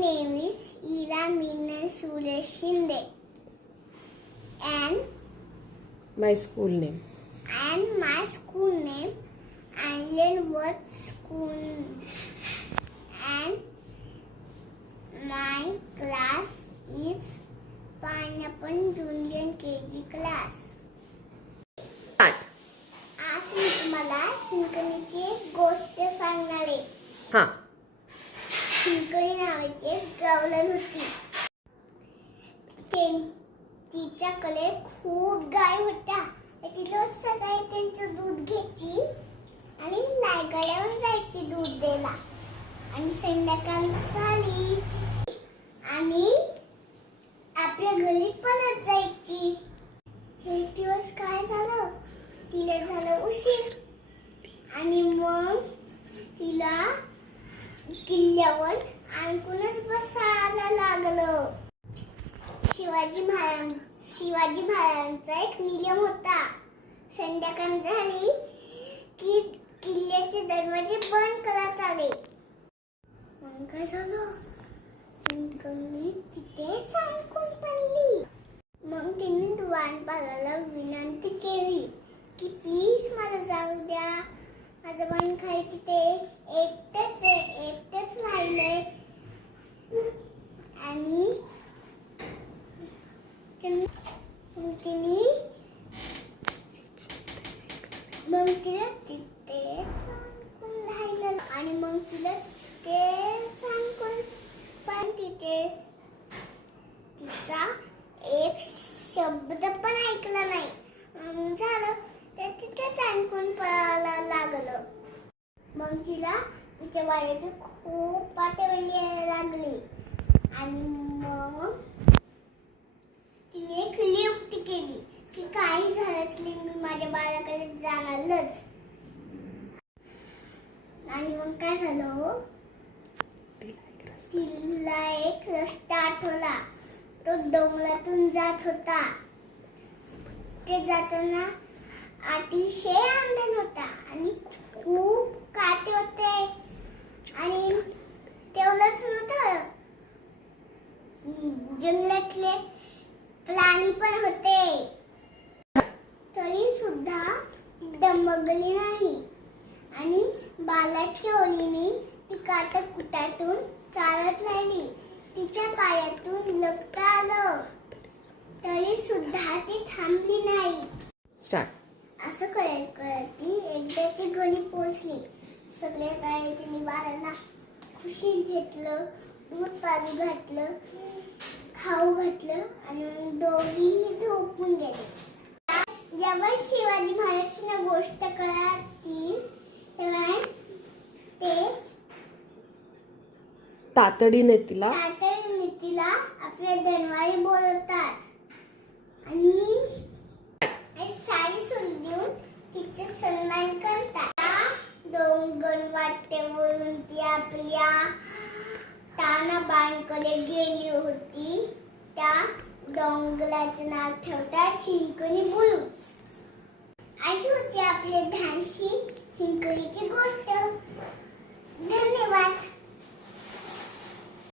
name is Ila Meena Suresh Shinde. And my school name. my school name Anlenworth School. And my class is Pineapple Junior KG class. Start. आज मी तुम्हाला चिंकणीची गोष्ट सांगणार आहे. हां. चिंकणी नावाची एक गवलन होती. तिच्याकडे खूप गाय होत्या. ती रोज सकाळी त्यांचं दूध घ्यायची आणि नायगड्यावर जायची दूध द्यायला. आणि संध्याकाळ झाली आणि आपल्या घरी परत जायची. एक दिवस काय झालं, तिला झालं उशीर आणि मग तिला किल्ल्यावर आणखूनच बसायला लागलं. शिवाजी महाराजांचा एक नियम होता. संध्याकाळ झाली की किल्ल्याचे दरवाजे बंद करत आले. मग काय झालं, चिंकणी तिथेच अडकून पडली. मग तिने द्वारपालाला विनंती केली की प्लीज मला जाऊ द्या, माझं मन खाय तिथे एकटेच राहिलंय. आणि मग तिला तिथे सांगून राहिलं आणि मग तिला ते सांगून पण तिथे तिचा एक शब्द पण ऐकला नाही. झालं ते तिथेच आणखून पळायला लागलं. मग तिला तिच्या वाड्याची खूप आठवण यायला लागली आणि मग तिने एक युक्ती केली की काही झालं तरी मी माझ्या बाळाकडे जाणारच. आणि मग काय झालं, तिला एक रस्ता आठवला. तो डोंगरातून जात होता. ते जाताना अतिशय अंधन होता आणि खूप काटे होते आणि तेवढंच नव्हतं, जंगलातले प्राणी पण होते. तरी सुद्धा दमगली नाही आणि बालाच्या ओळीने ती काटकुटातून चालत राहिली. तिच्या पायातून रक्त आलं तरी सुद्धा ती थांबली नाही. स्टार्ट. असं करत ती एकदाची घरी पोहोचली. सगळे काय तिने बाळाला खुशीत घेतलं, दूध पाणी घातलं, खाऊ घातलं आणि मग दोघी झोपून गेले. जेव्हा शिवाजी महाराजांना गोष्ट कळली तेव्हा ते तातडीने तिला आपल्या दरबारी बोलवतात आणि साडी सोडून तिचे सन्मान करतात. डोंगर वाटेवरून ती आपल्या तानाबांकडे गेली होती. त्या डोंगराचं नाव ठेवतात हिंकणी बुरुज. अशी होती आपली धानशी हिंकणीची गोष्ट. धन्यवाद.